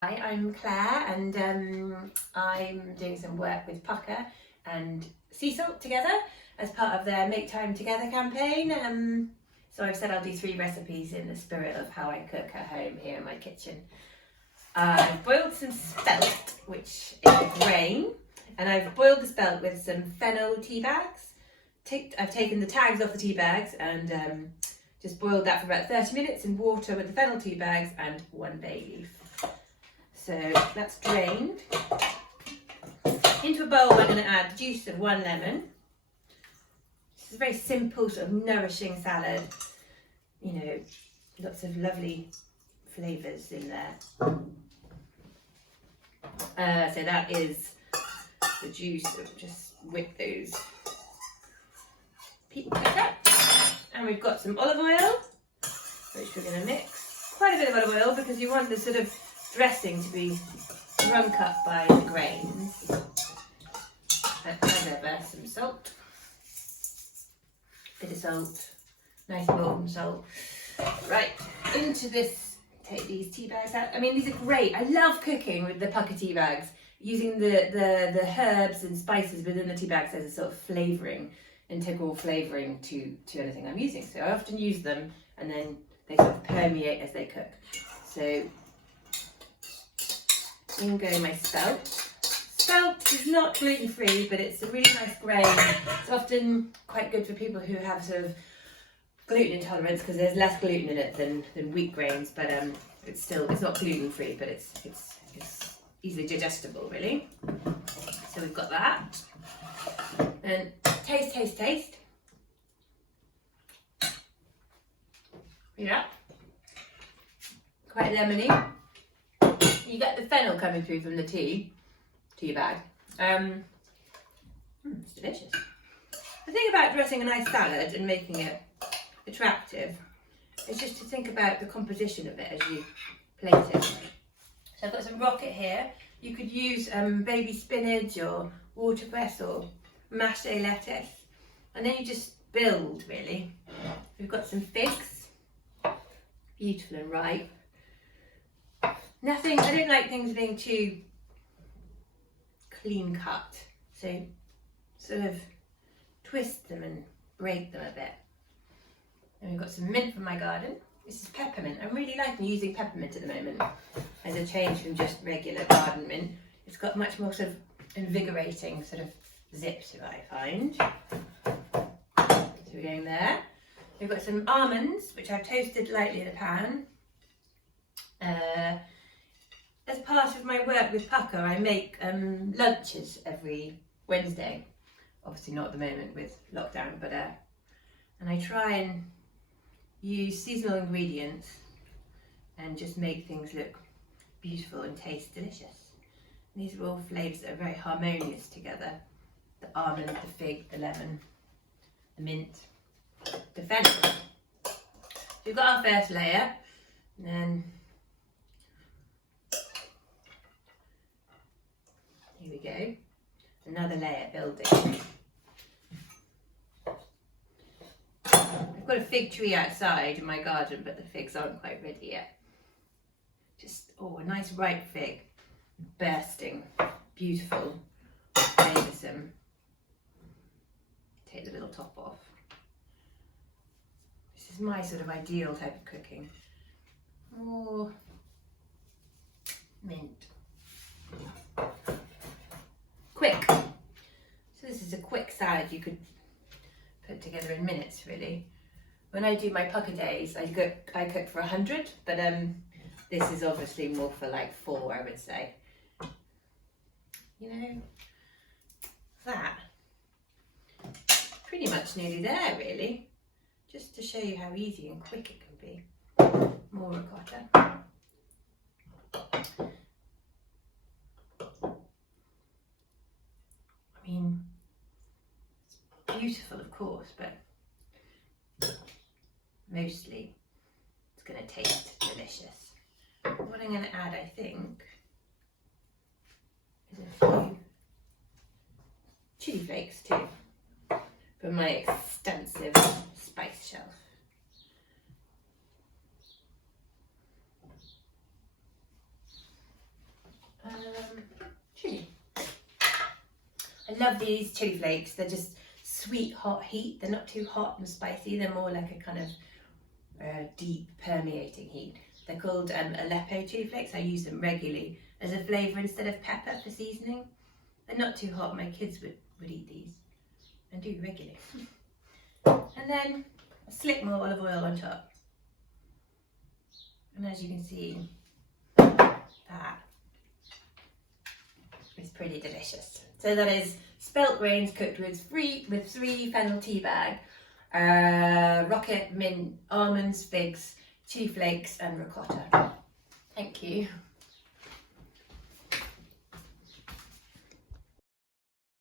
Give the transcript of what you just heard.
Hi, I'm Claire and I'm doing some work with Pukka and Seasalt together as part of their Make Time Together campaign. So I've said I'll do 3 recipes in the spirit of how I cook at home here in my kitchen. I've boiled some spelt, which is a grain, and I've boiled the spelt with some fennel tea bags. I've taken the tags off the tea bags and just boiled that for about 30 minutes in water with the fennel tea bags and 1 bay leaf. So that's drained. Into a bowl we're going to add the juice of 1 lemon. This is a very simple sort of nourishing salad. You know, lots of lovely flavours in there. So that is the juice of just whip those people up. And we've got some olive oil, which we're going to mix. Quite a bit of olive oil because you want the sort of dressing to be drunk up by the grains. And as ever, some salt. Bit of salt, nice molten salt. Right, into this, take these tea bags out. I mean, these are great. I love cooking with the Pukka tea bags, using the herbs and spices within the tea bags as a sort of flavouring, integral flavouring to anything I'm using. So I often use them and then they sort of permeate as they cook. So in go my spelt. Spelt is not gluten-free, but it's a really nice grain. It's often quite good for people who have sort of gluten intolerance because there's less gluten in it than wheat grains, but it's not gluten-free, but it's easily digestible, really. So we've got that. And taste. Yeah. Quite lemony. You get the fennel coming through from the tea bag. It's delicious. The thing about dressing a nice salad and making it attractive is just to think about the composition of it as you plate it. So I've got some rocket here. You could use baby spinach or watercress or mâché lettuce, and then you just build, really. We've got some figs, beautiful and ripe. Nothing, I don't like things being too clean cut, so sort of twist them and break them a bit. And we've got some mint from my garden. This is peppermint. I'm really liking using peppermint at the moment as a change from just regular garden mint. It's got much more sort of invigorating sort of zip to it, I find. So we're going there. We've got some almonds, which I've toasted lightly in a pan. As part of my work with Pukka, I make lunches every Wednesday. Obviously not at the moment with lockdown, but and I try and use seasonal ingredients and just make things look beautiful and taste delicious. And these are all flavours that are very harmonious together. The almond, the fig, the lemon, the mint, the fennel. So we've got our first layer, and then here we go, another layer building. I've got a fig tree outside in my garden, but the figs aren't quite ready yet. Just, a nice ripe fig, bursting, beautiful, flavoursome. Take the little top off. This is my sort of ideal type of cooking. More mint. Quick. So this is a quick salad you could put together in minutes, really. When I do my Pukka days, I cook for 100, but this is obviously more for like 4, I would say. You know, that. Pretty much nearly there, really. Just to show you how easy and quick it can be. More ricotta. I mean, it's beautiful, of course, but mostly it's going to taste delicious. What I'm going to add, I think, is a few chili flakes too, from my extensive spice shelf. love these chili flakes. They're just sweet, hot heat. They're not too hot and spicy. They're more like a kind of deep, permeating heat. They're called Aleppo chili flakes. I use them regularly as a flavour instead of pepper for seasoning. They're not too hot. My kids would eat these and do regularly. And then a slip more olive oil on top. And as you can see, that is pretty delicious. So that is spelt grains cooked with three fennel tea bag, rocket, mint, almonds, figs, chili flakes and ricotta. Thank you.